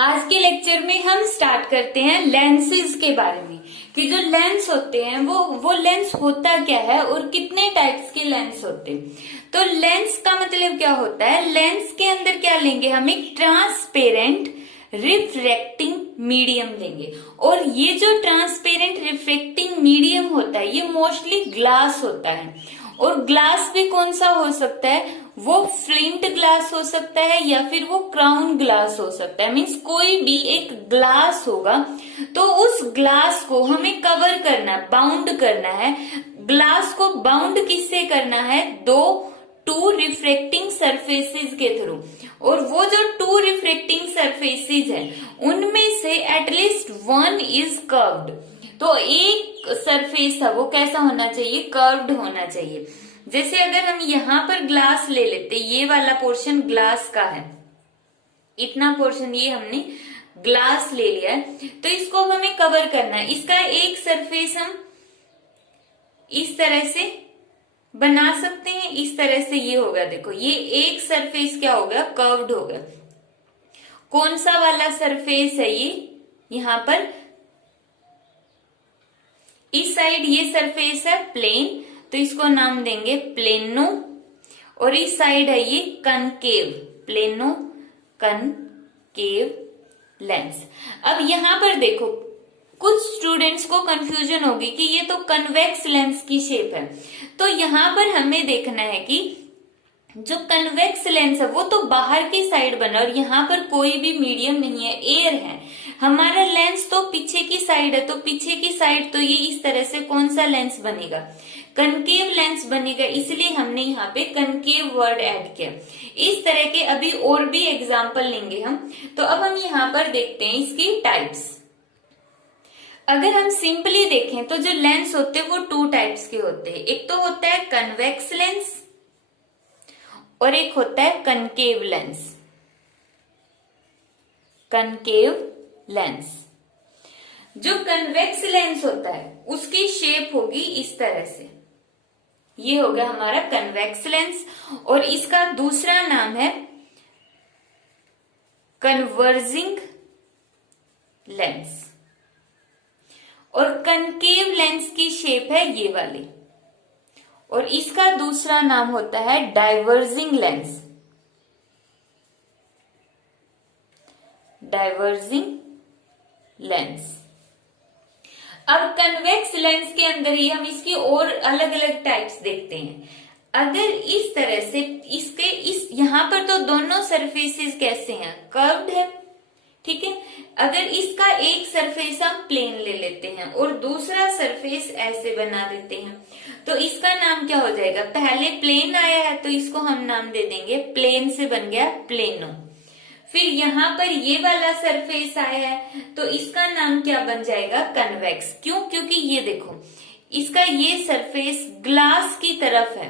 आज के लेक्चर में हम स्टार्ट करते हैं लेंसेज के बारे में कि जो लेंस होते हैं वो लेंस होता क्या है और कितने टाइप्स के लेंस होते हैं। तो लेंस का मतलब क्या होता है, लेंस के अंदर क्या लेंगे हम, एक ट्रांसपेरेंट रिफ्रैक्टिंग मीडियम लेंगे। और ये जो ट्रांसपेरेंट रिफ्रैक्टिंग मीडियम होता है ये मोस्टली ग्लास होता है। और ग्लास भी कौन सा हो सकता है, वो फ्लिंट ग्लास हो सकता है या फिर वो क्राउन ग्लास हो सकता है। मीन्स कोई भी एक ग्लास होगा तो उस ग्लास को हमें कवर करना, बाउंड करना है। ग्लास को बाउंड किससे करना है, टू रिफ्रैक्टिंग सरफेसेस के थ्रू। और वो जो टू रिफ्रैक्टिंग सरफेसेस है उनमें से एटलीस्ट वन इज कर्व्ड। तो एक सरफेस था वो कैसा होना चाहिए, कर्व्ड होना चाहिए। जैसे अगर हम यहाँ पर ग्लास ले लेते, ये वाला पोर्शन ग्लास का है, इतना पोर्शन ये हमने ग्लास ले लिया है, तो इसको हमें कवर करना है। इसका एक सरफेस हम इस तरह से बना सकते हैं, इस तरह से ये होगा। देखो ये एक सरफेस क्या हो गया, कर्व्ड हो गया। कौन सा वाला सरफेस है ये, यहाँ पर इस साइड ये सरफेस है प्लेन, तो इसको नाम देंगे प्लेनो। और इस साइड है ये कनकेव, प्लेनो कनकेव लेंस। अब यहां पर देखो कुछ स्टूडेंट्स को कंफ्यूजन होगी कि ये तो कन्वेक्स लेंस की शेप है। तो यहां पर हमें देखना है कि जो कन्वेक्स लेंस है वो तो बाहर की साइड बना और यहाँ पर कोई भी मीडियम नहीं है, एयर है। हमारा लेंस तो पीछे की साइड है, तो पीछे की साइड तो ये इस तरह से कौन सा लेंस बनेगा, कनकेव लेंस बनेगा। इसलिए हमने यहाँ पे कनकेव वर्ड ऐड किया। इस तरह के अभी और भी एग्जाम्पल लेंगे हम। तो अब हम यहाँ पर देखते हैं इसकी टाइप्स। अगर हम सिंपली देखें तो जो लेंस होते हैं वो टू टाइप्स के होते हैं। एक तो होता है कन्वेक्स लेंस और एक होता है कनकेव लेंस। कनकेव लेंस, जो कन्वेक्स लेंस होता है उसकी शेप होगी इस तरह से, ये हो गया हमारा कन्वेक्स लेंस। और इसका दूसरा नाम है कन्वर्जिंग लेंस। और कनकेव लेंस की शेप है ये वाली, और इसका दूसरा नाम होता है डाइवर्जिंग लेंस। Diverging lens. अब कन्वेक्स लेंस के अंदर ही हम इसकी और अलग अलग टाइप्स देखते हैं। अगर इस तरह से इसके यहां पर तो दोनों सरफेसेस कैसे हैं, कर्व्ड है, ठीक है। अगर इसका एक सरफेस हम प्लेन ले लेते हैं और दूसरा सरफेस ऐसे बना देते हैं तो इसका नाम क्या हो जाएगा, पहले प्लेन आया है तो इसको हम नाम दे देंगे, प्लेन से बन गया प्लेनो। फिर यहाँ पर ये वाला सरफेस आया है तो इसका नाम क्या बन जाएगा, कन्वेक्स। क्यों, क्योंकि ये देखो इसका ये सरफेस ग्लास की तरफ है,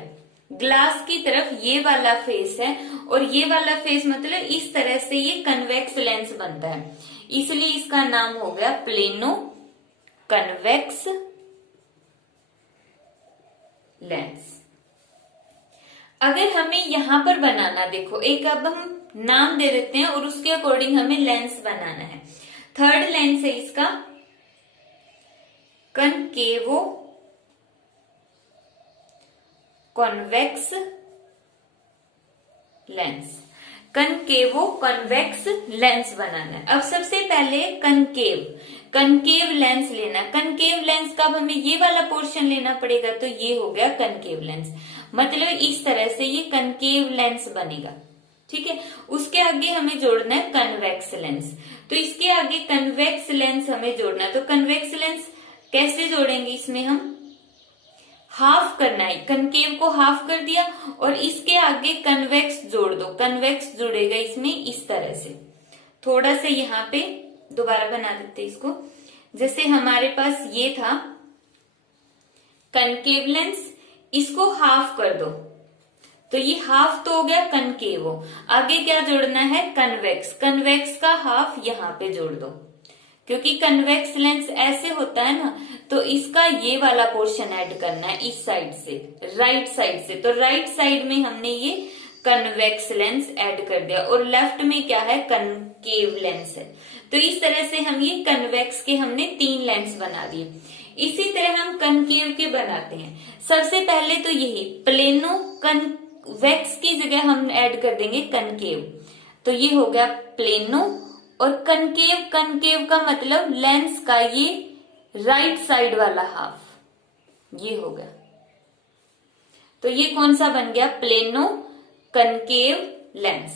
ग्लास की तरफ ये वाला फेस है और ये वाला फेस मतलब इस तरह से ये कन्वेक्स लेंस बनता है, इसलिए इसका नाम हो गया प्लेनो कन्वेक्स लेंस। अगर हमें यहां पर बनाना, देखो एक अब हम नाम दे देते हैं और उसके अकॉर्डिंग हमें लेंस बनाना है। थर्ड लेंस है इसका कनकेवो कॉन्वेक्स लेंस। कनकेवो कॉन्वेक्स लेंस बनाना है। अब सबसे पहले कनकेव लेंस लेना। कनकेव लेंस का अब हमें ये वाला पोर्शन लेना पड़ेगा, तो ये हो गया कनकेव लेंस। मतलब इस तरह से ये कनकेव लेंस बनेगा, ठीक है। उसके आगे हमें जोड़ना है कन्वेक्स लेंस, तो इसके आगे कन्वेक्स लेंस हमें जोड़ना है। तो कन्वेक्स लेंस कैसे जोड़ेंगे, इसमें हम हाफ करना है, कनकेव को हाफ कर दिया और इसके आगे कन्वेक्स जोड़ दो, कन्वेक्स जुड़ेगा इसमें इस तरह से। थोड़ा सा यहाँ पे दोबारा बना देते इसको। जैसे हमारे पास ये था कनकेव लेंस, इसको हाफ कर दो तो ये हाफ तो हो गया कनकेवो। आगे क्या जोड़ना है, कन्वेक्स, कन्वेक्स का हाफ यहाँ पे जोड़ दो, क्योंकि कन्वेक्स लेंस ऐसे होता है ना, तो इसका ये वाला पोर्शन ऐड करना है इस साइड से, राइट साइड से। तो राइट साइड में हमने ये कन्वेक्स लेंस ऐड कर दिया, और लेफ्ट में क्या है, कनकेव लेंस है। तो इस तरह से हम ये कन्वेक्स के हमने 3 लेंस बना दिए। इसी तरह हम कनकेव के बनाते हैं। सबसे पहले तो यही प्लेनो कन्वेक्स की जगह हम ऐड कर देंगे कनकेव, तो ये हो गया प्लेनो। और कनकेव, कनकेव का मतलब लेंस का ये राइट साइड वाला हाफ, ये हो गया। तो ये कौन सा बन गया, प्लेनो कनकेव लेंस।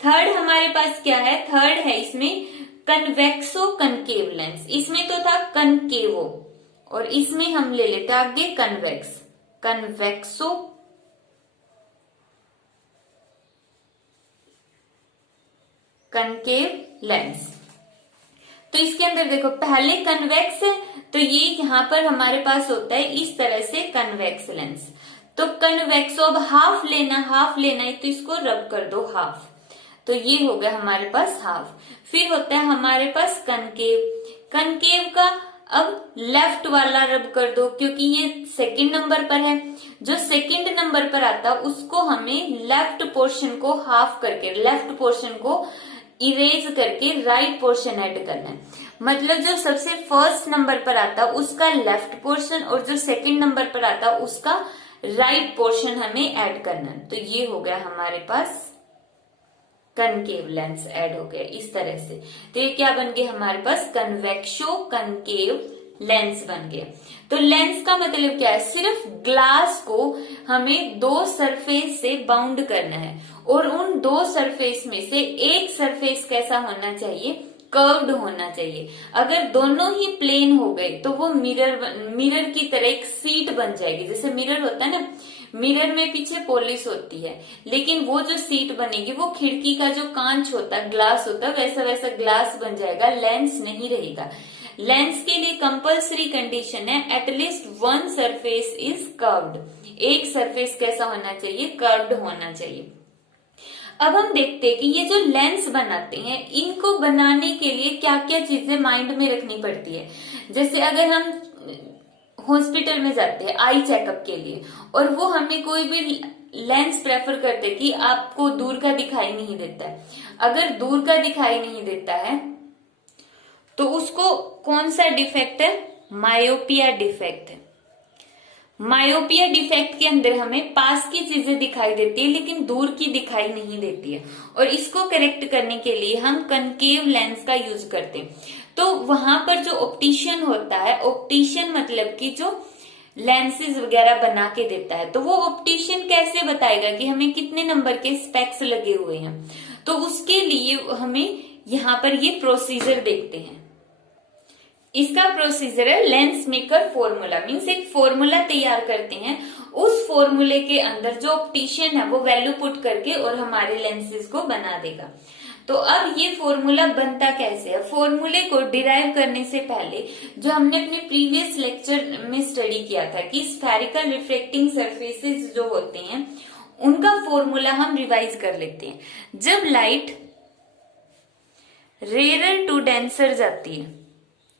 थर्ड हमारे पास क्या है, थर्ड है इसमें कन्वेक्सो कनकेव लेंस। इसमें तो था कनकेवो, और इसमें हम ले लेते आगे कन्वेक्स, कन्वेक्सो कनकेव लेंस। तो इसके अंदर देखो पहले कन्वेक्स है, तो ये यहां पर हमारे पास होता है इस तरह से कन्वेक्स लेंस। तो कन्वेक्सो, अब हाफ लेना है तो इसको रब कर दो हाफ, तो ये हो गया हमारे पास हाफ। फिर होता है हमारे पास कनकेव, कनकेव का अब लेफ्ट वाला रब कर दो, क्योंकि ये सेकंड नंबर पर है। जो सेकंड नंबर पर आता है उसको हमें लेफ्ट पोर्शन को हाफ करके, लेफ्ट पोर्शन को इरेज करके राइट पोर्शन ऐड करना है। मतलब जो सबसे फर्स्ट नंबर पर आता है उसका लेफ्ट पोर्शन, और जो सेकंड नंबर पर आता है उसका राइट पोर्शन हमें ऐड करना है। तो ये हो गया हमारे पास कनकेव लेंस ऐड हो गया इस तरह से। तो ये क्या बन गया हमारे पास, कन्वेक्सो कनकेव लेंस बन गया। तो लेंस का मतलब क्या है, सिर्फ ग्लास को हमें 2 सरफेस से बाउंड करना है, और उन 2 सरफेस में से एक सरफेस कैसा होना चाहिए, कर्व्ड होना चाहिए। अगर दोनों ही प्लेन हो गए तो वो मिरर की तरह एक सीट बन जाएगी। जैसे मिरर होता है ना, मिरर में पीछे पॉलिश होती है, लेकिन वो जो सीट बनेगी वो खिड़की का जो कांच होता है, ग्लास होता है, वैसा वैसा ग्लास बन जाएगा, लेंस नहीं रहेगा। लेंस के लिए कंपल्सरी कंडीशन है एटलीस्ट 1 सरफेस इज कर्व्ड। एक सरफेस कैसा होना चाहिए, कर्व्ड होना चाहिए। अब हम देखते हैं कि ये जो लेंस बनाते हैं, इनको बनाने के लिए क्या क्या चीजें माइंड में रखनी पड़ती है। जैसे अगर हम हॉस्पिटल में जाते हैं आई चेकअप के लिए, और वो हमें कोई भी लेंस प्रेफर करते कि आपको दूर का दिखाई नहीं देता है। अगर दूर का दिखाई नहीं देता है तो उसको कौन सा डिफेक्ट है, मायोपिया डिफेक्ट है। मायोपिया डिफेक्ट के अंदर हमें पास की चीजें दिखाई देती है लेकिन दूर की दिखाई नहीं देती है, और इसको करेक्ट करने के लिए हम कनकेव लेंस का यूज करते हैं। तो वहां पर जो ऑप्टिशियन होता है, ऑप्टिशियन मतलब कि जो लेंसेज वगैरह बना के देता है, तो वो ऑप्टिशियन कैसे बताएगा कि हमें कितने नंबर के स्पेक्स लगे हुए हैं। तो उसके लिए हमें यहाँ पर ये प्रोसीजर देखते हैं। इसका प्रोसीजर है लेंस मेकर फॉर्मूला, मीन्स एक फॉर्मूला तैयार करते हैं। उस फॉर्मूले के अंदर जो ऑप्टिशियन है वो वैल्यू पुट करके और हमारे लेंसेज को बना देगा। तो अब ये फॉर्मूला बनता कैसे है, फॉर्मूले को डिराइव करने से पहले जो हमने अपने प्रीवियस लेक्चर में स्टडी किया था कि स्फेरिकल रिफ्लेक्टिंग सरफेसेस जो होते हैं उनका फॉर्मूला हम रिवाइज कर लेते हैं। जब लाइट रेयर टू डेंसर जाती है,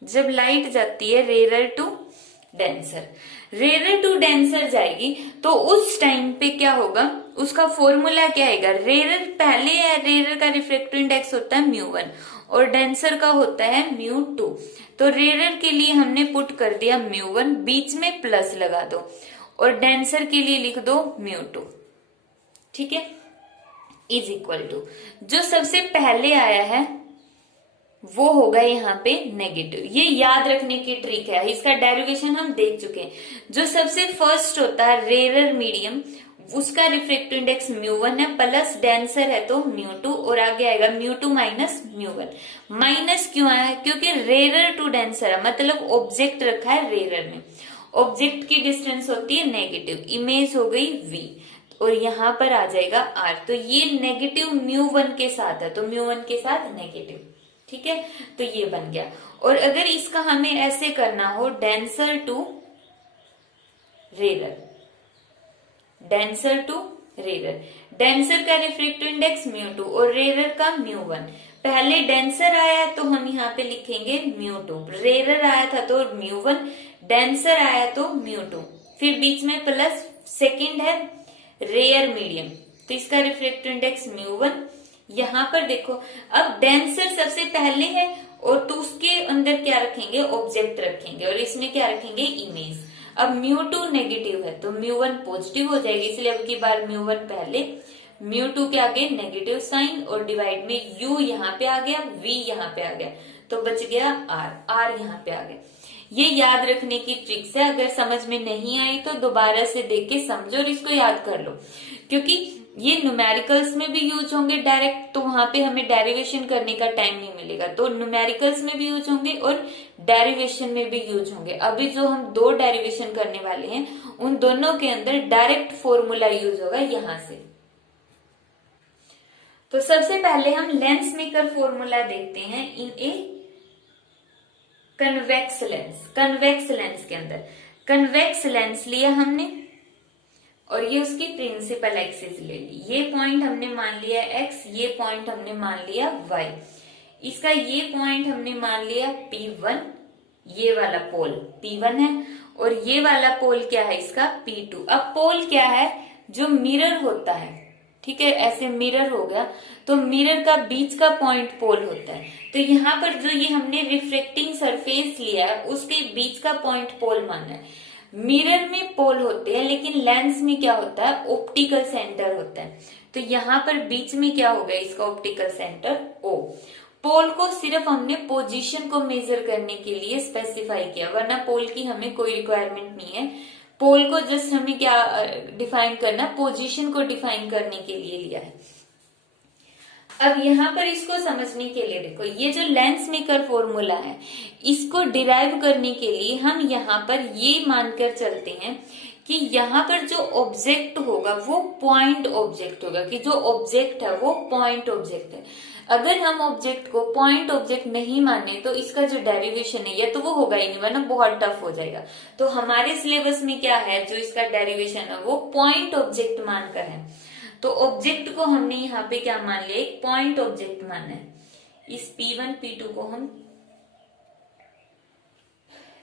जब लाइट जाती है rare to denser, rare to denser जाएगी तो उस टाइम पे क्या होगा, उसका फॉर्मूला क्या आएगा, रेयर पहले है, रेयर का रिफ्रैक्टिव इंडेक्स होता है μ1 और डेंसर का होता है μ2। तो रेयर के लिए हमने पुट कर दिया μ1, बीच में प्लस लगा दो, और डेंसर के लिए लिख दो μ2, ठीक है, इज इक्वल टू जो सबसे पहले आया है वो होगा यहाँ पे नेगेटिव। ये याद रखने की ट्रिक है, इसका डेरिवेशन हम देख चुके हैं। जो सबसे फर्स्ट होता है रेयर मीडियम, उसका रिफ्रैक्टिव इंडेक्स μ1 है, प्लस डेंसर है तो μ2, और आगे आएगा μ2 माइनस μ1। माइनस क्यों आया है, क्योंकि रेयर टू डेंसर है, मतलब ऑब्जेक्ट रखा है रेयर में, ऑब्जेक्ट की डिस्टेंस होती है नेगेटिव, इमेज हो गई v, और यहाँ पर आ जाएगा r। तो ये नेगेटिव μ1 के साथ है, तो μ1 के साथ नेगेटिव, ठीक है, तो ये बन गया। और अगर इसका हमें ऐसे करना हो denser to rare, denser to rare, denser का रिफ्रैक्टिव इंडेक्स μ2 और रेयर का μ1। पहले डेंसर आया तो हम यहाँ पे लिखेंगे μ2, रेयर आया था तो μ1, डेंसर आया तो μ2, फिर बीच में प्लस, सेकंड है रेयर मीडियम, तो इसका रिफ्रैक्टिव इंडेक्स μ1। यहाँ पर देखो, अब डेंसर सबसे पहले है और तो उसके अंदर क्या रखेंगे, ऑब्जेक्ट रखेंगे, और इसमें क्या रखेंगे, इमेज। अब μ2 नेगेटिव है तो μ1 पॉजिटिव हो जाएगी, इसलिए अब की बार μ1 पहले, μ2 के आगे नेगेटिव साइन और डिवाइड में u यहाँ पे आ गया, v यहाँ पे आ गया, तो बच गया r यहाँ पे आ गया। ये याद रखने की ट्रिक्स है, अगर समझ में नहीं आई तो दोबारा से देख के समझो और इसको याद कर लो, क्योंकि ये न्यूमेरिकल्स में भी यूज होंगे डायरेक्ट, तो वहां पे हमें डेरिवेशन करने का टाइम नहीं मिलेगा, तो न्यूमेरिकल्स में भी यूज होंगे और डेरिवेशन में भी यूज होंगे। अभी जो हम 2 डेरिवेशन करने वाले हैं उन दोनों के अंदर डायरेक्ट फॉर्मूला यूज होगा यहां से। तो सबसे पहले हम लेंस मेकर फॉर्मूला देखते हैं in a convex lens. Convex lens के अंदर कन्वेक्स लेंस लिया हमने और ये उसकी प्रिंसिपल एक्सिस ले ली, ये पॉइंट हमने मान लिया x, ये पॉइंट हमने मान लिया y, इसका ये पॉइंट हमने मान लिया P1, ये वाला पोल P1 है, और ये वाला पोल क्या है इसका P2। अब पोल क्या है, जो मिरर होता है, ठीक है, ऐसे मिरर हो गया तो मिरर का बीच का पॉइंट पोल होता है, तो यहाँ पर जो ये हमने रिफ्लेक्टिंग सरफेस लिया है उसके बीच का पॉइंट पोल माना है। मिरर में पोल होते हैं लेकिन लेंस में क्या होता है, ऑप्टिकल सेंटर होता है, तो यहाँ पर बीच में क्या होगा इसका ऑप्टिकल सेंटर O। पोल को सिर्फ हमने पोजीशन को मेजर करने के लिए स्पेसिफाई किया, वरना पोल की हमें कोई रिक्वायरमेंट नहीं है। पोल को जस्ट हमें क्या डिफाइन करना, पोजीशन को डिफाइन करने के लिए लिया है। अब यहाँ पर इसको समझने के लिए देखो, ये जो लेंस मेकर फॉर्मूला है इसको डिराइव करने के लिए हम यहाँ पर ये मानकर चलते हैं कि यहाँ पर जो ऑब्जेक्ट होगा वो पॉइंट ऑब्जेक्ट होगा, कि जो ऑब्जेक्ट है वो पॉइंट ऑब्जेक्ट है। अगर हम ऑब्जेक्ट को पॉइंट ऑब्जेक्ट नहीं माने तो इसका जो डेरिवेशन है या तो वो होगा ही नहीं, वरना बहुत टफ हो जाएगा। तो हमारे सिलेबस में क्या है, जो इसका डेरिवेशन है वो पॉइंट ऑब्जेक्ट मानकर है, तो ऑब्जेक्ट को हमने यहाँ पे क्या मान लिया, एक पॉइंट ऑब्जेक्ट माना है। इस P1 P2 को हम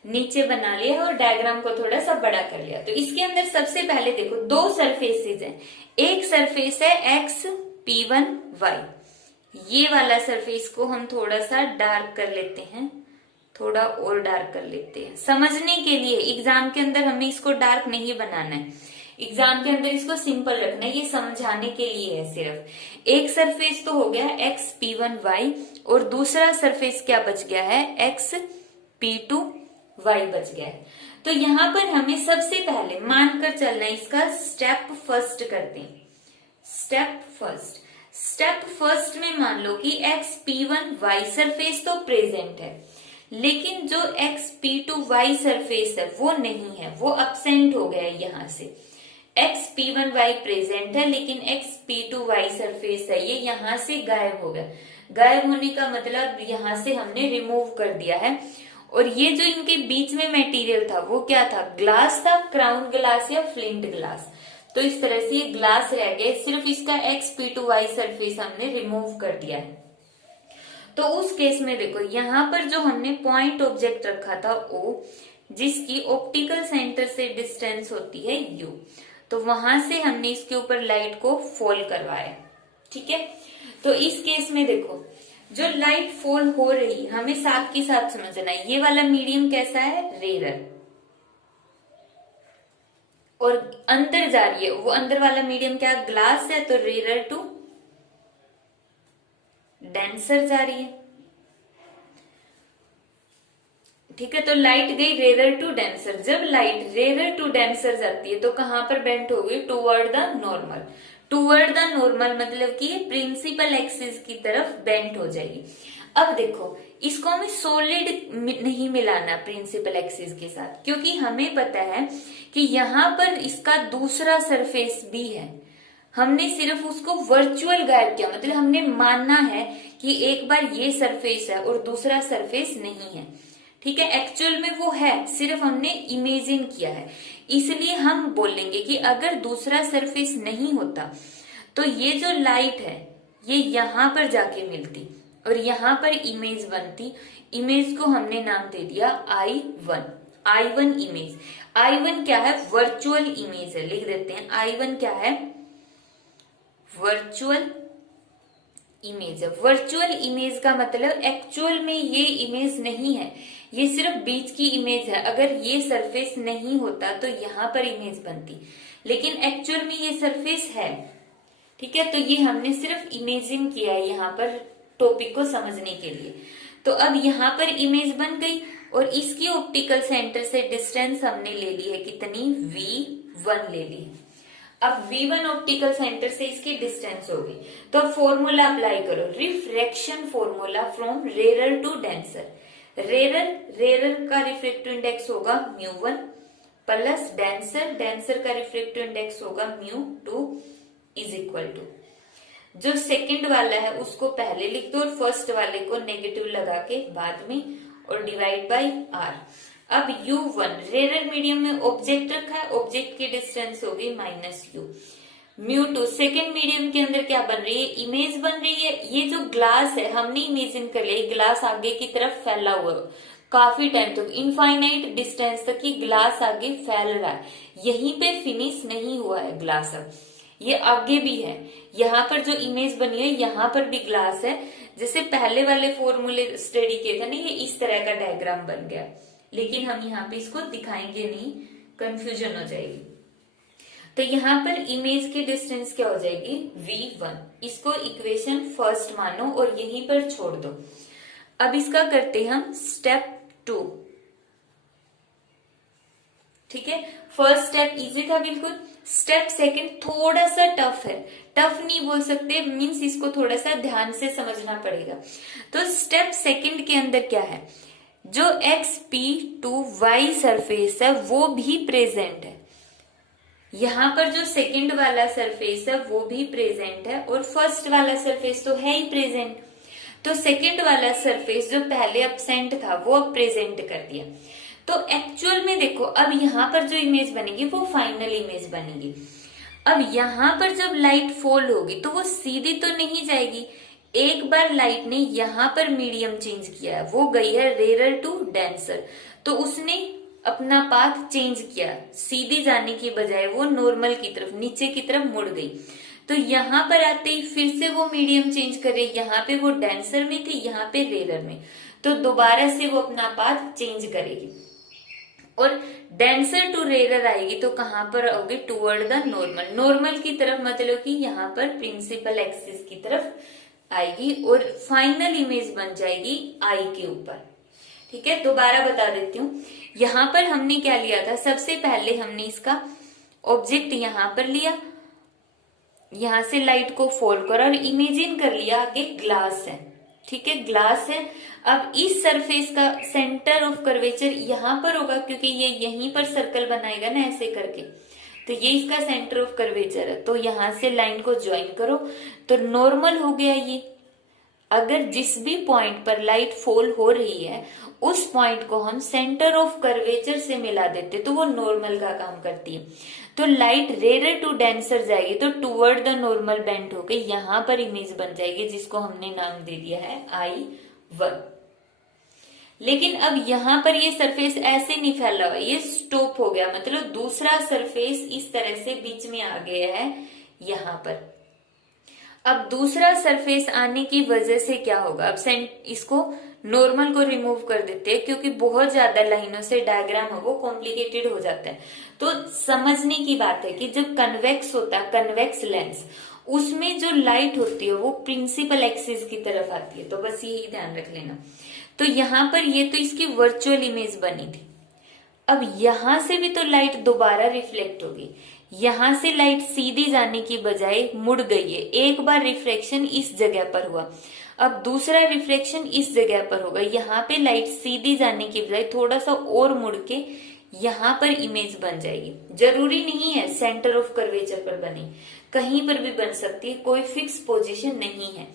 नीचे बना लिया और डायग्राम को थोड़ा सा बड़ा कर लिया। तो इसके अंदर सबसे पहले देखो 2 सरफेसेस हैं, एक सरफेस है x P1 y, ये वाला सरफेस को हम थोड़ा सा डार्क कर लेते हैं, थोड़ा और डार्क कर लेते हैं समझने के लिए। एग्जाम के अंदर हमें इसको डार्क नहीं बनाना है, एग्जाम के अंदर इसको सिंपल रखना है, ये समझाने के लिए है सिर्फ। एक सरफेस तो हो गया x P1 y और दूसरा सरफेस क्या बच गया है, x P2 y बच गया है। तो यहाँ पर हमें सबसे पहले मानकर चलना है, इसका स्टेप फर्स्ट करते हैं। स्टेप फर्स्ट में मान लो कि x P1 y सरफेस तो प्रेजेंट है, लेकिन जो x P2 y सरफेस है वो नहीं है, वो अब्सेंट हो गया है यहाँ से। x P1 y प्रेजेंट है लेकिन x P2 y सरफेस है ये यहाँ से गायब हो गया। गायब होने का मतलब यहाँ से हमने रिमूव कर दिया है। और ये जो इनके बीच में मटेरियल था वो क्या था, ग्लास था, क्राउन ग्लास या फ्लिंट ग्लास। तो इस तरह से ये ग्लास रह गए, सिर्फ इसका x P2 y सरफेस हमने रिमूव कर दिया है। तो उस केस में देखो यहाँ पर जो हमने पॉइंट ऑब्जेक्ट रखा था O, जिसकी ऑप्टिकल सेंटर से डिस्टेंस होती है u, तो वहां से हमने इसके ऊपर लाइट को फॉल करवाया, ठीक है। तो इस केस में देखो जो लाइट फॉल हो रही हमें साथ के साथ समझना है, ये वाला मीडियम कैसा है, रेयर, और अंदर जा रही है वो अंदर वाला मीडियम क्या, ग्लास है, तो रेयर टू डेंसर जा रही है, ठीक है। तो लाइट गई रेयर टू डेंसर। जब लाइट रेयर टू डेंसर जाती है तो कहां पर बेंट हो गई, toward the normal. Toward the normal मतलब कि प्रिंसिपल एक्सिस की तरफ बेंट हो जाएगी। अब देखो इसको हमें सॉलिड नहीं मिलाना प्रिंसिपल एक्सिस के साथ, क्योंकि हमें पता है कि यहाँ पर इसका दूसरा सरफेस भी है, हमने सिर्फ उसको वर्चुअल गायब किया, मतलब हमने मानना है कि एक बार ये सरफेस है और दूसरा सरफेस नहीं है, ठीक है। एक्चुअल में वो है, सिर्फ हमने इमेजिन किया है। इसलिए हम बोलेंगे कि अगर दूसरा सरफेस नहीं होता तो ये जो लाइट है ये यहाँ पर जाके मिलती और यहाँ पर इमेज बनती। इमेज को हमने नाम दे दिया I1 इमेज। I1 क्या है, वर्चुअल इमेज है, लिख देते हैं I1 क्या है, वर्चुअल इमेज है। वर्चुअल इमेज का मतलब एक्चुअल में ये इमेज नहीं है, ये सिर्फ बीच की इमेज है। अगर ये सरफेस नहीं होता तो यहाँ पर इमेज बनती, लेकिन एक्चुअल में ये सरफेस है। ठीक है, तो ये हमने सिर्फ इमेजिन किया है यहाँ पर टॉपिक को समझने के लिए। तो अब यहाँ पर इमेज बन गई और इसकी ऑप्टिकल सेंटर से डिस्टेंस हमने ले ली है कितनी, V1 ले ली है। अब V1 ऑप्टिकल सेंटर से इसकी डिस्टेंस होगी, तो अब फॉर्मूला अप्लाई करो, refraction formula from rarer to denser. Rarer का रिफ्रैक्टिव इंडेक्स होगा μ1 प्लस डेंसर का रिफ्रैक्टिव इंडेक्स होगा μ2 इज इक्वल टू, जो सेकंड वाला है उसको पहले लिख दो और फर्स्ट वाले को नेगेटिव लगा के बाद में, और डिवाइड बाय r। अब u1 रेरर मीडियम में ऑब्जेक्ट रखा है, ऑब्जेक्ट की डिस्टेंस होगी -u। μ2 सेकेंड मीडियम के अंदर क्या बन रही है, इमेज बन रही है। ये जो ग्लास है हमने इमेजिन कर लिया, ग्लास आगे की तरफ फैला हुआ है काफी टाइम तक, इनफाइनाइट डिस्टेंस तक ये ग्लास आगे फैल रहा है। यहीं पे फिनिश नहीं हुआ है ग्लास, अब ये आगे भी है। यहाँ पर जो इमेज बनी है यहाँ पर भी ग्लास है। जैसे पहले वाले फॉर्मूले स्टडी किए थे ना, ये इस तरह का डायग्राम बन गया, लेकिन हम यहाँ पे इसको दिखाएंगे नहीं, कंफ्यूजन हो जाएगी। तो यहाँ पर इमेज की डिस्टेंस क्या हो जाएगी, V1। इसको इक्वेशन फर्स्ट मानो और यहीं पर छोड़ दो। अब इसका करते हम स्टेप 2। ठीक है, फर्स्ट स्टेप इजी था बिल्कुल। स्टेप सेकंड थोड़ा सा टफ है, टफ नहीं बोल सकते, मीन्स इसको थोड़ा सा ध्यान से समझना पड़ेगा। तो स्टेप सेकंड के अंदर क्या है, जो XP2Y सरफेस है वो भी प्रेजेंट है। यहाँ पर जो सेकंड वाला सरफेस है वो भी प्रेजेंट है और फर्स्ट वाला सरफेस तो है ही प्रेजेंट। तो सेकंड वाला सरफेस जो पहले अब्सेंट था वो अब प्रेजेंट कर दिया। तो एक्चुअल में देखो, अब यहाँ पर जो इमेज बनेगी वो फाइनल इमेज बनेगी। अब यहाँ पर जब लाइट फॉल होगी तो वो सीधी तो नहीं जाएगी। एक बार लाइट ने यहाँ पर मीडियम चेंज किया है, वो गई है रेरर टू डेंसर, तो उसने अपना पाथ चेंज किया, सीधी जाने की बजाय वो नॉर्मल की तरफ, नीचे की तरफ मुड़ गई। तो यहाँ पर आते ही फिर से वो मीडियम चेंज करे, यहाँ पे वो डेंसर में थी, यहाँ पे रेरर में, तो दोबारा से वो अपना पाथ चेंज करेगी और डेंसर टू रेरर आएगी तो कहाँ पर आओगे, टूवर्ड द नॉर्मल, नॉर्मल की तरफ, मतलब कि यहाँ पर प्रिंसिपल एक्सिस की तरफ आएगी और फाइनल इमेज बन जाएगी आई के ऊपर। ठीक है, दोबारा बता देती हूँ। यहाँ पर हमने क्या लिया था, सबसे पहले हमने इसका ऑब्जेक्ट यहाँ पर लिया, यहाँ से लाइट को फॉल करा और इमेजिन कर लिया आगे ग्लास है। ठीक है, ग्लास है। अब इस सरफेस का सेंटर ऑफ कर्वेचर यहाँ पर होगा, क्योंकि ये यहीं पर सर्कल बनाएगा ना ऐसे करके, तो ये इसका सेंटर ऑफ कर्वेचर है। तो यहां से लाइन को ज्वाइन करो तो नॉर्मल हो गया ये। अगर जिस भी पॉइंट पर लाइट फॉल हो रही है उस पॉइंट को हम सेंटर ऑफ कर्वेचर से मिला देते तो वो नॉर्मल का काम करती है। तो लाइट रेरर टू डेंसर जाएगी तो टूवर्ड द नॉर्मल बेंड होकर यहाँ पर इमेज बन जाएगी, जिसको हमने नाम दे दिया है I1। लेकिन अब यहाँ पर ये सरफेस ऐसे नहीं फैला हुआ, ये स्टॉप हो गया, मतलब दूसरा सरफेस इस तरह से बीच में आ गया है यहाँ पर। अब दूसरा सरफेस आने की वजह से क्या होगा, अब इसको नॉर्मल को रिमूव कर देते हैं, क्योंकि बहुत ज्यादा लाइनों से डायग्राम है वो कॉम्प्लिकेटेड हो जाता है। तो समझने की बात है कि जब कन्वेक्स होता है, कन्वेक्स लेंस, उसमें जो लाइट होती है वो प्रिंसिपल एक्सिस की तरफ आती है, तो बस यही ध्यान रख लेना। तो यहाँ पर ये तो इसकी वर्चुअल इमेज बनी थी। अब यहां से भी तो लाइट दोबारा रिफ्लेक्ट होगी, यहां से लाइट सीधी जाने की बजाय मुड़ गई है। एक बार रिफ्लेक्शन इस जगह पर हुआ, अब दूसरा रिफ्लेक्शन इस जगह पर होगा। यहाँ पे लाइट सीधी जाने की बजाय थोड़ा सा और मुड़ के यहाँ पर इमेज बन जाएगी। जरूरी नहीं है सेंटर ऑफ कर्वेचर पर बने, कहीं पर भी बन सकती है, कोई फिक्स पोजीशन नहीं है।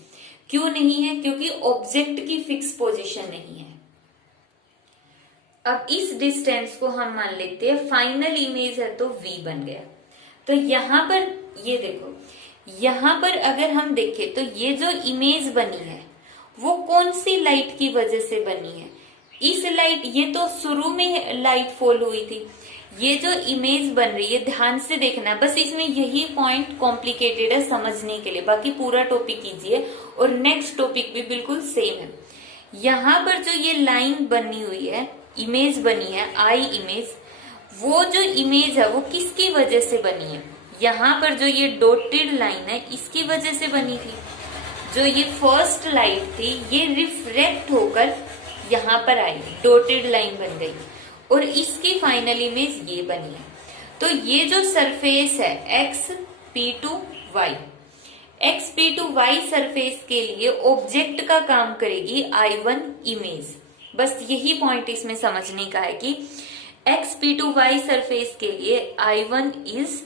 क्यों नहीं है, क्योंकि ऑब्जेक्ट की फिक्स पोजीशन नहीं है। अब इस डिस्टेंस को हम मान लेते हैं फाइनल इमेज है तो V बन गया। तो यहाँ पर ये देखो, यहाँ पर अगर हम देखें तो ये जो इमेज बनी है वो कौन सी लाइट की वजह से बनी है। इस लाइट, ये तो शुरू में लाइट फॉल हुई थी, ये जो इमेज बन रही है ध्यान से देखना है, बस इसमें यही पॉइंट कॉम्प्लिकेटेड है समझने के लिए, बाकी पूरा टॉपिक कीजिए और नेक्स्ट टॉपिक भी बिल्कुल सेम है। यहाँ पर जो ये लाइन बनी हुई है, इमेज बनी है आई इमेज, वो जो इमेज है वो किसकी वजह से बनी है? यहाँ पर जो ये डॉटेड लाइन है इसकी वजह से बनी थी। जो ये फर्स्ट लाइट थी ये रिफ्रेक्ट होकर यहाँ पर आई, डॉटेड लाइन बन गई और इसकी फाइनल इमेज ये बनी है। तो ये जो सरफेस है XP2Y, XP2Y सरफेस के लिए ऑब्जेक्ट का काम करेगी I1 इमेज। बस यही पॉइंट इसमें समझने का है कि XP2Y सरफेस के लिए I1 is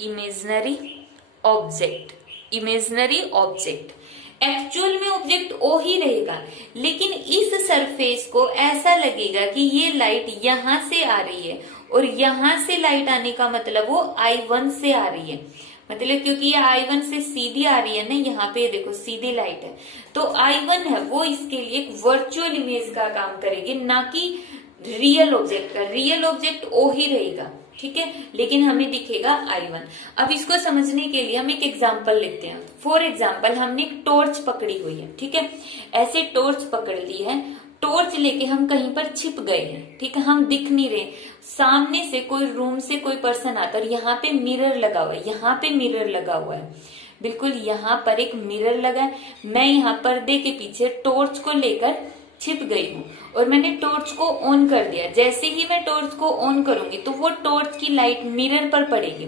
imaginary object. Imaginary object actual में ऑब्जेक्ट ओ ही रहेगा, लेकिन इस सरफेस को ऐसा लगेगा कि ये लाइट यहां से आ रही है और यहां से लाइट आने का मतलब वो I1 से आ रही है। मतलब क्योंकि ये I1 से सीधी आ रही है ना, यहाँ पे देखो सीधी लाइट है, तो I1 है वो इसके लिए एक वर्चुअल इमेज का काम करेगी, ना कि रियल ऑब्जेक्ट का। रियल ऑब्जेक्ट ओ ही रहेगा, ठीक है, लेकिन हमें दिखेगा I1। अब इसको समझने के लिए हम एक एग्जांपल लेते हैं। फॉर एग्जांपल हमने एक टॉर्च पकड़ी हुई है, ठीक है, ऐसे टॉर्च पकड़ ली है, टॉर्च लेके हम कहीं पर छिप गए हैं, ठीक है, हम दिख नहीं रहे, सामने से कोई रूम से कोई पर्सन आता है और यहाँ पे मिरर लगा हुआ है, यहाँ पे मिरर लगा हुआ है, बिल्कुल यहाँ पर एक मिरर लगा है। मैं यहाँ पर्दे के पीछे टॉर्च को लेकर छिप गई हूँ और मैंने टॉर्च को ऑन कर दिया। जैसे ही मैं टॉर्च को ऑन करूंगी तो वो टॉर्च की लाइट मिरर पर पड़ेगी,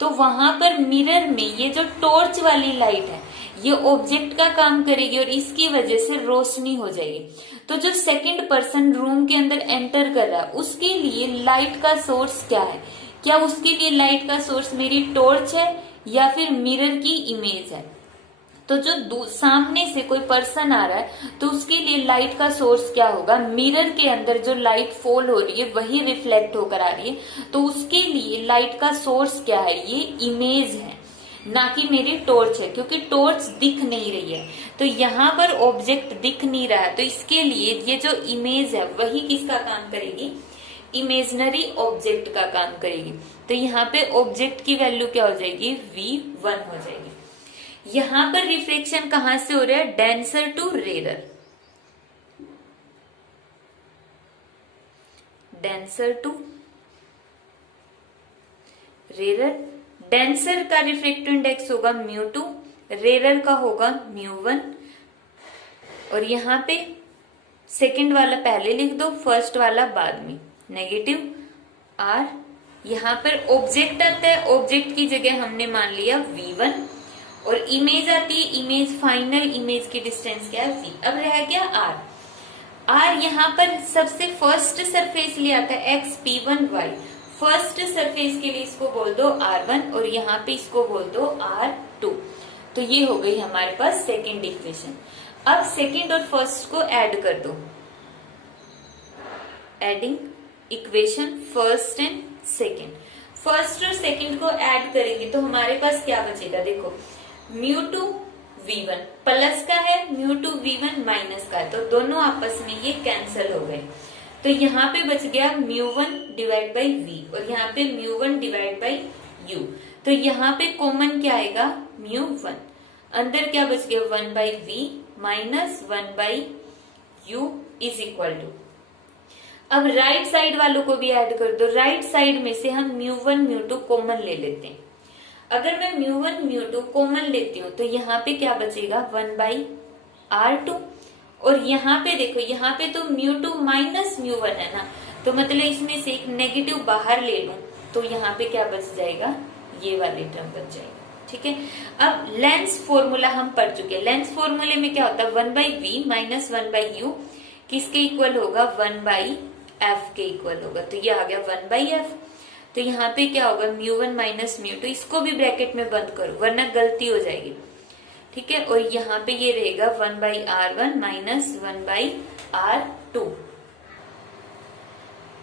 तो वहां पर मिरर में ये जो टॉर्च वाली लाइट है ये ऑब्जेक्ट का काम करेगी और इसकी वजह से रोशनी हो जाएगी। तो जो सेकंड पर्सन रूम के अंदर एंटर कर रहा है उसके लिए लाइट का सोर्स क्या है? क्या उसके लिए लाइट का सोर्स मेरी टॉर्च है या फिर मिरर की इमेज है? तो जो सामने से कोई पर्सन आ रहा है तो उसके लिए लाइट का सोर्स क्या होगा? मिरर के अंदर जो लाइट फॉल हो रही है वही रिफ्लेक्ट होकर आ रही है, तो उसके लिए लाइट का सोर्स क्या है? ये इमेज है, ना कि मेरी टॉर्च है, क्योंकि टॉर्च दिख नहीं रही है। तो यहाँ पर ऑब्जेक्ट दिख नहीं रहा है, तो इसके लिए ये जो इमेज है वही किसका काम करेगी? इमेजनरी ऑब्जेक्ट का काम करेगी। तो यहाँ पे ऑब्जेक्ट की वैल्यू क्या हो जाएगी? V1 हो जाएगी। यहां पर रिफ्लेक्शन कहां से हो रहा है? Denser to rarer, denser to rarer. Denser का रिफ्लेक्टिव इंडेक्स होगा μ2, रेरर का होगा μ1। और यहां पे सेकंड वाला पहले लिख दो, फर्स्ट वाला बाद में, नेगेटिव R। यहां पर ऑब्जेक्ट आता है, ऑब्जेक्ट की जगह हमने मान लिया V1 और इमेज आती है, इमेज फाइनल इमेज की डिस्टेंस क्या है? V। अब रह गया R। R यहाँ पर सबसे फर्स्ट सरफेस ले आता है XP1Y। फर्स्ट सरफेस के लिए इसको बोल दो R1 और यहाँ पे इसको बोल दो R2। तो ये हो गई हमारे पास सेकेंड इक्वेशन। अब सेकेंड और फर्स्ट को ऐड कर दो, adding equation first and second. First और सेकेंड को ऐड करेंगे तो हमारे पास क्या बचेगा? देखो μ2V1 प्लस का है, μ2V1 माइनस का है, तो दोनों आपस में ये कैंसिल हो गए। तो यहाँ पे बच गया μ1 डिवाइड बाई V और यहाँ पे μ1 डिवाइड बाई U। तो यहाँ पे कॉमन क्या आएगा? μ1। अंदर क्या बच गया? 1 by V minus 1 by U is equal to. अब राइट साइड वालों को भी ऐड कर दो। राइट साइड में से हम μ1 μ2 कॉमन ले लेते हैं। अगर मैं μ1 μ2 कॉमन लेती हूँ तो यहाँ पे क्या बचेगा? 1 बाई R2। और यहाँ पे देखो, यहाँ पे तो μ2 माइनस μ1 है ना, तो मतलब इसमें से एक नेगेटिव बाहर ले लूं तो यहाँ पे क्या बच जाएगा? ये वाली टर्म बच जाएगा, ठीक है। अब लेंस फॉर्मूला हम पढ़ चुके हैं। लेंस फॉर्मूले में क्या होता है? 1 by V minus 1 by U किसके इक्वल होगा? 1 बाई F के इक्वल होगा। तो ये आ गया 1 बाई F। तो यहाँ पे क्या होगा? μ1 माइनस μ2, इसको भी ब्रैकेट में बंद करो वरना गलती हो जाएगी, ठीक है। और यहाँ पे ये रहेगा 1 by R1 minus 1 by R2।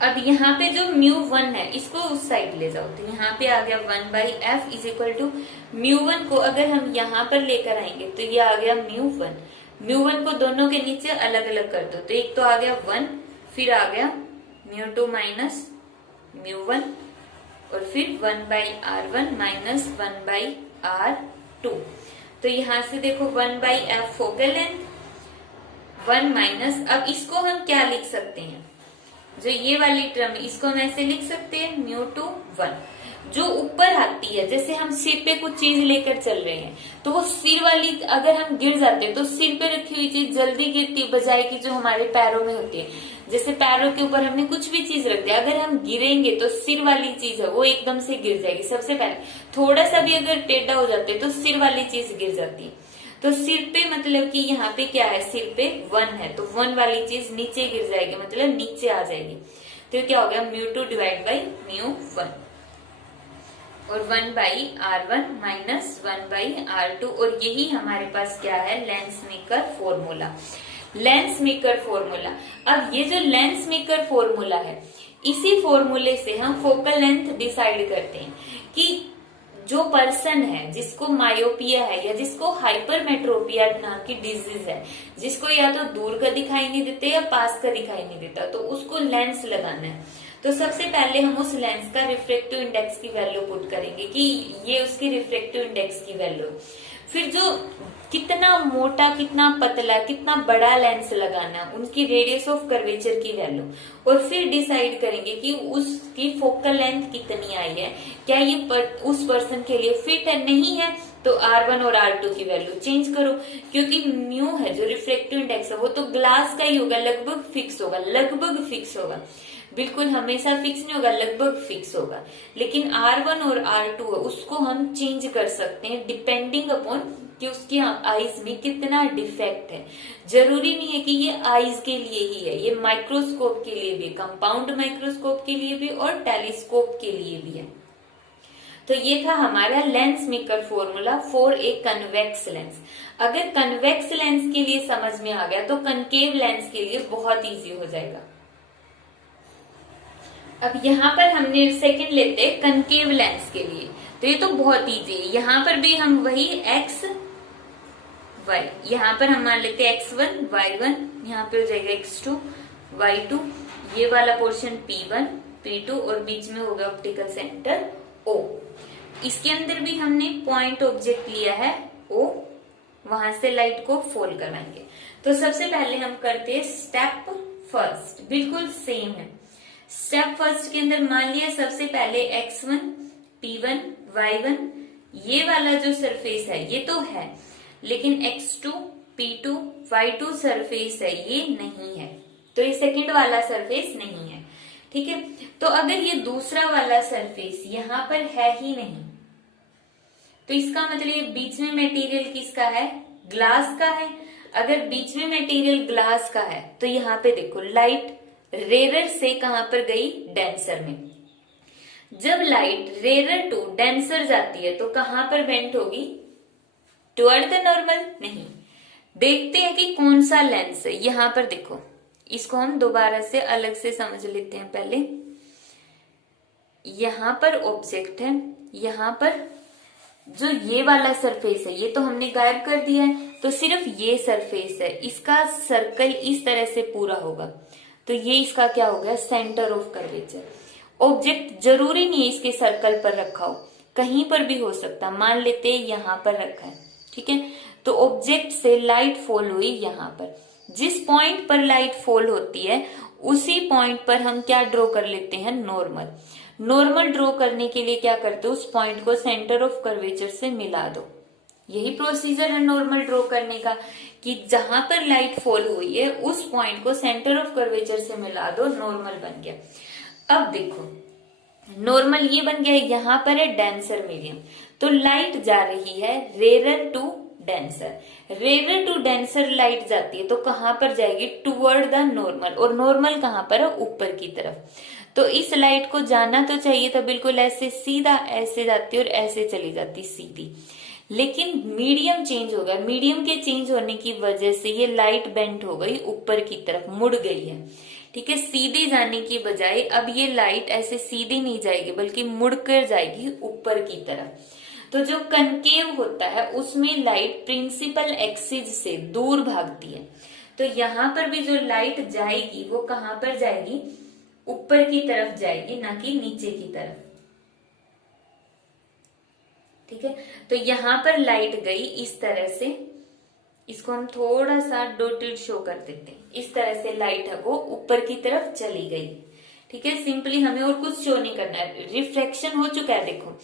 अब यहाँ पे जो μ1 है इसको उस साइड ले जाओ, तो यहाँ पे आ गया 1 by F is equal to μ1 को अगर हम यहाँ पर लेकर आएंगे तो ये आ गया μ1। μ1 को दोनों के नीचे अलग अलग कर दो, तो एक तो आ गया 1, फिर आ गया μ2 माइनस μ1 और फिर 1/r1 माइनस 1/r2। तो यहां से देखो 1/f फोकल लेंथ, 1 माइनस, अब इसको हम क्या लिख सकते हैं, जो ये वाली टर्म इसको हम ऐसे लिख सकते हैं μ2 1, जो ऊपर आती है, जैसे हम सिर पे कुछ चीज लेकर चल रहे हैं तो वो सिर वाली अगर हम गिर जाते हैं तो सिर पे रखी हुई चीज जल्दी गिरती बजाय की जो हमारे पैरों में होती है। जैसे पैरों के ऊपर हमने कुछ भी चीज रख दिया, अगर हम गिरेंगे तो सिर वाली चीज है वो एकदम से गिर जाएगी। सबसे पहले थोड़ा सा भी अगर टेढ़ा हो जाते तो सिर वाली चीज गिर जाती है। तो सिर पे मतलब कि यहाँ पे क्या है, सिर पे 1 है तो 1 वाली चीज नीचे गिर जाएगी, मतलब नीचे आ जाएगी। तो क्या हो गया μ2 डिवाइड बाई μ1 और 1/r1 माइनस 1/r2, और यही हमारे पास क्या है, lens maker formula. Lens maker formula, अब ये जो लेंस मेकर फॉर्मूला है इसी फॉर्मूले से हम फोकल लेंथ डिसाइड करते हैं कि जो पर्सन है जिसको मायोपिया है या जिसको हाइपरमेट्रोपिया नाम की डिजीज है, जिसको या तो दूर का दिखाई नहीं देता या पास का दिखाई नहीं देता, तो उसको लेंस लगाना है। तो सबसे पहले हम उस लेंस का रिफ्रैक्टिव इंडेक्स की वैल्यू पुट करेंगे कि ये उसकी रिफ्रैक्टिव इंडेक्स की वैल्यू। फिर जो कितना मोटा, कितना पतला, कितना बड़ा लेंस लगाना, उनकी रेडियस ऑफ कर्वेचर की वैल्यू, और फिर डिसाइड करेंगे कि उसकी फोकल लेंथ कितनी आई है, क्या ये उस पर्सन के लिए फिट है, नहीं है तो R1 और R2 की वैल्यू चेंज करो, क्योंकि म्यू है जो रिफ्रैक्टिव इंडेक्स है वो तो ग्लास का ही होगा, लगभग फिक्स होगा, लगभग फिक्स होगा, बिल्कुल हमेशा फिक्स नहीं होगा, लगभग फिक्स होगा। लेकिन R1 और R2 है उसको हम चेंज कर सकते हैं डिपेंडिंग अपॉन कि उसकी आईज में कितना डिफेक्ट है। जरूरी नहीं है कि ये आईज के लिए ही है, ये माइक्रोस्कोप के लिए भी, कंपाउंड माइक्रोस्कोप के लिए भी और टेलीस्कोप के लिए भी है। तो ये था हमारा lens maker formula for a convex lens. अगर कन्वेक्स लेंस के लिए समझ में आ गया तो कनकेव लेंस के लिए बहुत इजी हो जाएगा। अब यहाँ पर हमने सेकंड लेते हैं कनकेव लेंस के लिए, तो ये तो बहुत इजी है। यहाँ पर भी हम वही x y, यहाँ पर हम मान लेते हैं x1 y1, यहाँ पे हो जाएगा x2 y2, ये वाला पोर्शन p1 p2 और बीच में होगा ऑप्टिकल सेंटर O। इसके अंदर भी हमने पॉइंट ऑब्जेक्ट लिया है O, वहां से लाइट को फॉल करवाएंगे। तो सबसे पहले हम करते हैं स्टेप फर्स्ट, बिल्कुल सेम है। स्टेप फर्स्ट के अंदर मान लिया सबसे पहले x1 p1 y1, ये वाला जो सरफेस है ये तो है, लेकिन x2 p2 y2 सरफेस है ये नहीं है, तो ये सेकंड वाला सरफेस नहीं है। ठीक है, तो अगर ये दूसरा वाला सरफेस यहाँ पर है ही नहीं तो इसका मतलब ये बीच में मटेरियल किसका है, ग्लास का है। अगर बीच में मटेरियल ग्लास का है तो यहाँ पे देखो लाइट रेरर से कहां पर गई, डेंसर में। जब लाइट रेरर टू डेंसर जाती है तो कहां पर बेंट होगी, टुवर्ड द नॉर्मल नहीं। देखते हैं कि कौन सा लेंस है। यहां पर देखो, इसको हम दोबारा से अलग से समझ लेते हैं। पहले यहां पर ऑब्जेक्ट है, यहां पर जो ये वाला सरफेस है ये तो हमने गायब कर दिया है, तो सिर्फ ये सरफेस है, इसका सर्कल इस तरह से पूरा होगा, तो ये इसका क्या हो गया, सेंटर ऑफ कर्वेचर। ऑब्जेक्ट जरूरी नहीं है इसके सर्कल पर रखा हो, कहीं पर भी हो सकता, मान लेते हैं यहां पर रखा है। ठीक है, तो ऑब्जेक्ट से लाइट फॉल हुई यहां पर, जिस पॉइंट पर लाइट फॉल होती है उसी पॉइंट पर हम क्या ड्रॉ कर लेते हैं, नॉर्मल। नॉर्मल ड्रॉ करने के लिए क्या करते हो, उस पॉइंट को सेंटर ऑफ कर्वेचर से मिला दो। यही प्रोसीजर है नॉर्मल ड्रॉ करने का, कि जहां पर लाइट फॉल हुई है उस पॉइंट को सेंटर ऑफ कर्वेचर से मिला दो, नॉर्मल बन गया। अब देखो नॉर्मल ये बन गया, यहां पर है डेंसर मीडियम, तो लाइट जा रही है rarer to denser. Rarer to denser light जाती है तो कहां पर जाएगी, टुवर्ड द नॉर्मल, और नॉर्मल कहां पर है, ऊपर की तरफ। तो इस लाइट को जाना तो चाहिए था बिल्कुल ऐसे सीधा, ऐसे जाती और ऐसे चली जाती सीधी, लेकिन मीडियम चेंज हो गया। मीडियम के चेंज होने की वजह से ये लाइट बेंट हो गई, ऊपर की तरफ मुड़ गई है। ठीक है, सीधे जाने की बजाय अब ये लाइट ऐसे सीधी नहीं जाएगी बल्कि मुड़कर जाएगी ऊपर की तरफ। तो जो कनकेव होता है उसमें लाइट प्रिंसिपल एक्सिस से दूर भागती है। तो यहाँ पर भी जो लाइट जाएगी वो कहाँ पर जाएगी, ऊपर की तरफ जाएगी, ना कि नीचे की तरफ। ठीक है, तो यहाँ पर लाइट गई इस तरह से, इसको हम थोड़ा सा डॉटेड शो कर देते हैं। इस तरह से लाइट है वो ऊपर की तरफ चली गई। ठीक है, सिंपली हमें और कुछ शो नहीं करना है, रिफ्लेक्शन हो चुका है। देखो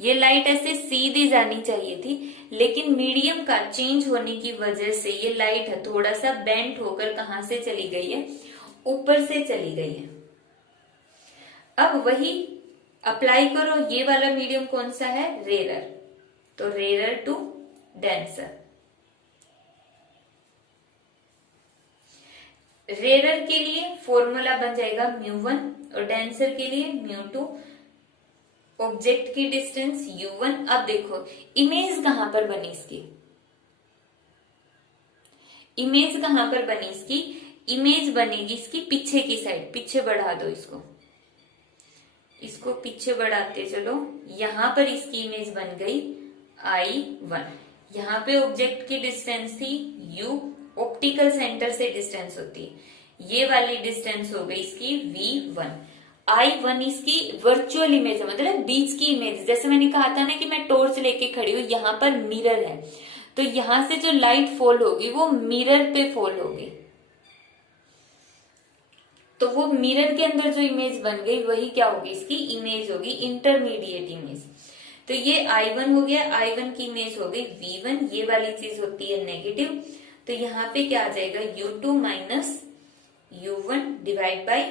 ये लाइट ऐसे सीधी जानी चाहिए थी, लेकिन मीडियम का चेंज होने की वजह से ये लाइट है थोड़ा सा बेंट होकर कहां से चली गई है, ऊपर से चली गई है। अब वही अप्लाई करो, ये वाला मीडियम कौन सा है, रेरर, तो रेरर टू डेंसर। रेरर के लिए फॉर्मूला बन जाएगा μ1 और डेंसर के लिए μ2। ऑब्जेक्ट की डिस्टेंस u1। अब देखो इमेज कहां पर बनी इसकी, इमेज कहां पर बनी इसकी, इमेज बनेगी इसकी पीछे की साइड। पीछे बढ़ा दो इसको, इसको पीछे बढ़ाते चलो, यहां पर इसकी इमेज बन गई I1। यहाँ पे ऑब्जेक्ट की डिस्टेंस थी u, ऑप्टिकल सेंटर से डिस्टेंस होती है, ये वाली डिस्टेंस हो गई इसकी V1। I1 इसकी वर्चुअल इमेज है, मतलब बीच की इमेज। जैसे मैंने कहा था ना कि मैं टॉर्च लेके खड़ी हूं, यहाँ पर मिरर है, तो यहां से जो लाइट फॉल होगी वो मिरर पे फॉल होगी। तो वो मिरर के अंदर जो इमेज बन गई वही क्या होगी, इसकी इमेज होगी, इंटरमीडिएट इमेज। तो ये I1 हो गया, I1 की इमेज हो गई V1। ये वाली चीज होती है नेगेटिव, तो यहाँ पे क्या आ जाएगा U2 minus U1 divide by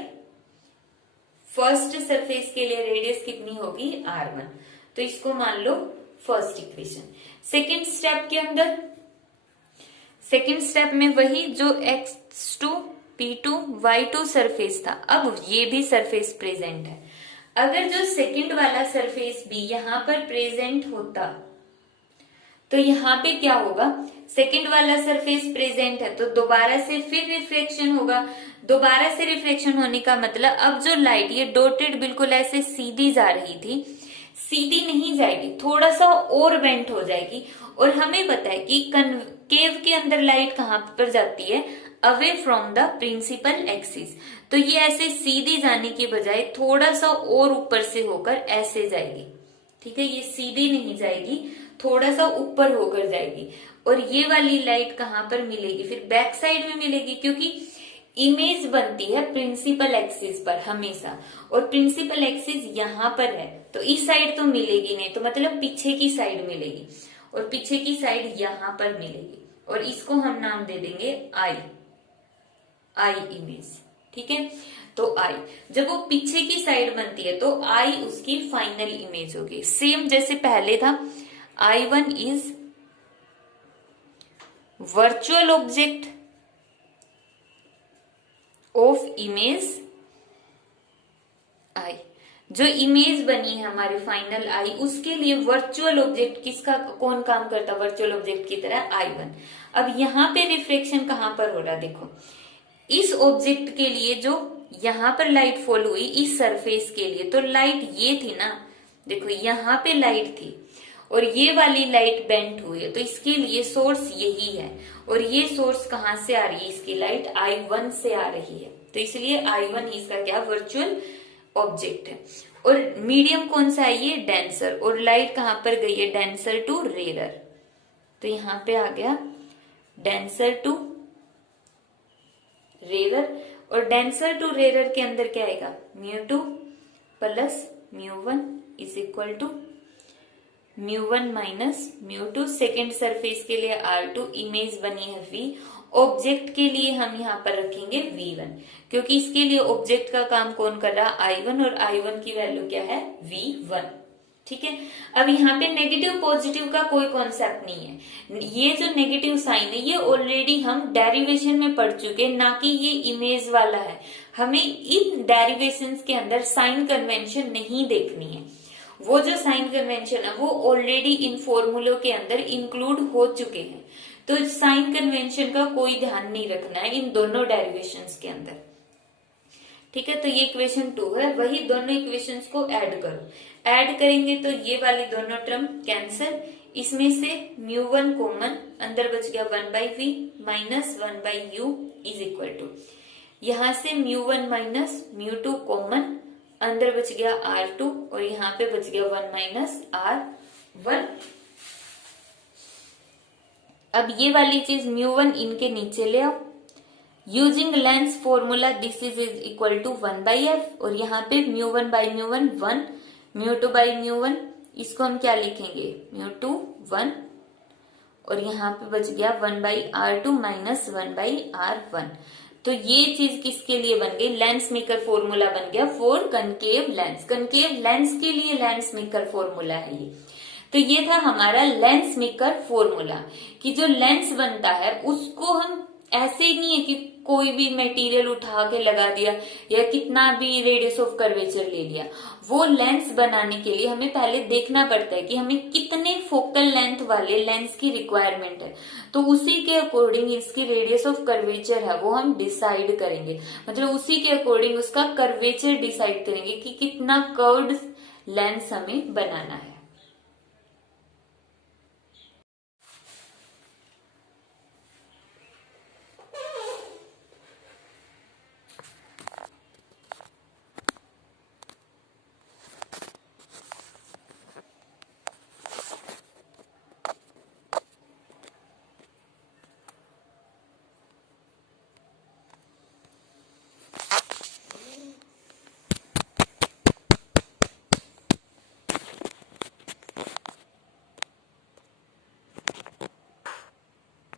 first surface के लिए रेडियस कितनी होगी, R1। तो इसको मान लो फर्स्ट इक्वेशन। सेकेंड स्टेप के अंदर, सेकेंड स्टेप में वही जो X2 P2 Y2 सरफेस था, अब ये भी सरफेस प्रेजेंट है। अगर जो सेकंड वाला सरफेस भी यहां पर प्रेजेंट होता तो यहाँ पे क्या होगा, सेकंड वाला सरफेस प्रेजेंट है तो दोबारा से फिर रिफ्लेक्शन होगा। दोबारा से रिफ्लेक्शन होने का मतलब अब जो लाइट ये डॉटेड बिल्कुल ऐसे सीधी जा रही थी, सीधी नहीं जाएगी, थोड़ा सा और बेंट हो जाएगी। और हमें पता है कि कनकेव के अंदर लाइट कहाँ पर जाती है, away from the principal axis. तो ये ऐसे सीधी जाने की बजाय थोड़ा सा और ऊपर से होकर ऐसे जाएगी। ठीक है, ये सीधी नहीं जाएगी, थोड़ा सा ऊपर होकर जाएगी। और ये वाली लाइट कहां पर मिलेगी, फिर बैक साइड में मिलेगी, क्योंकि इमेज बनती है प्रिंसिपल एक्सिस पर हमेशा, और प्रिंसिपल एक्सिस यहाँ पर है, तो इस साइड तो मिलेगी नहीं, तो मतलब पीछे की साइड मिलेगी, और पीछे की साइड यहाँ पर मिलेगी, और इसको हम नाम दे देंगे आई इमेज। ठीक है, तो आई जब वो पीछे की साइड बनती है तो आई उसकी फाइनल इमेज होगी। सेम जैसे पहले था, I1 is virtual object of image I। जो इमेज बनी है हमारे फाइनल I, उसके लिए वर्चुअल ऑब्जेक्ट किसका कौन काम करता, वर्चुअल ऑब्जेक्ट की तरह I1। अब यहाँ पे रिफ्लेक्शन कहां पर हो रहा, देखो इस ऑब्जेक्ट के लिए जो यहाँ पर लाइट फॉल हुई इस सरफेस के लिए, तो लाइट ये थी ना, देखो यहाँ पे लाइट थी और ये वाली लाइट बेंट हुई है, तो इसके लिए सोर्स यही है, और ये सोर्स कहां से आ रही है, इसकी लाइट I1 से आ रही है, तो इसलिए I1 इसका क्या वर्चुअल ऑब्जेक्ट है। और मीडियम कौन सा है, ये डेंसर, और लाइट कहां पर गई है, डेंसर टू रेरर, तो यहाँ पे आ गया डेंसर टू रेरर। और डेंसर टू रेरर के अंदर क्या आएगा, μ2 plus μ1 is equal to μ1 minus μ2। Second surface के लिए R2, इमेज बनी है V, ऑब्जेक्ट के लिए हम यहाँ पर रखेंगे V1, क्योंकि इसके लिए ऑब्जेक्ट का काम कौन कर रहा, I1, और I1 की वैल्यू क्या है, V1। ठीक है, अब यहाँ पे नेगेटिव पॉजिटिव का कोई कॉन्सेप्ट नहीं है। ये जो नेगेटिव साइन है ये ऑलरेडी हम डेरिवेशन में पढ़ चुके, ना कि ये इमेज वाला है। हमें इन डेरिवेशंस के अंदर साइन कन्वेंशन नहीं देखनी है, वो जो साइन कन्वेंशन है वो ऑलरेडी इन फॉर्मूलों के अंदर इंक्लूड हो चुके हैं, तो साइन कन्वेंशन का कोई ध्यान नहीं रखना है इन दोनों डेरिवेशंस के अंदर। ठीक है, तो ये इक्वेशन 2 है। वही दोनों इक्वेशंस को ऐड करो, ऐड करेंगे तो ये वाली दोनों टर्म कैंसल, इसमें से μ1 कॉमन, अंदर बच गया 1/v minus 1/u is equal to, यहां से μ1 माइनस μ2 कॉमन, अंदर बच गया R2 और यहाँ पे बच गया 1 माइनस R1। अब ये वाली चीज μ1 इनके नीचे ले आओ, using lens formula this is equal to 1/f, और यहाँ पे μ1 बाई μ1 1, μ2 बाई μ1 इसको हम क्या लिखेंगे μ2 1, और यहाँ पे बच गया 1/R2 माइनस 1/R1। तो ये चीज किसके लिए बन गई, लेंस मेकर फॉर्मूला बन गया for concave lens. Concave lens के लिए लेंस मेकर फॉर्मूला है ये। तो ये था हमारा लेंस मेकर फॉर्मूला कि जो लेंस बनता है उसको हम ऐसे ही नहीं है कि कोई भी मटेरियल उठा के लगा दिया या कितना भी रेडियस ऑफ कर्वेचर ले लिया। वो लेंस बनाने के लिए हमें पहले देखना पड़ता है कि हमें कितने फोकल लेंथ वाले लेंस की रिक्वायरमेंट है, तो उसी के अकॉर्डिंग इसकी रेडियस ऑफ कर्वेचर है वो हम डिसाइड करेंगे, मतलब उसी के अकॉर्डिंग उसका कर्वेचर डिसाइड करेंगे कि कितना कर्व्ड लेंस हमें बनाना है।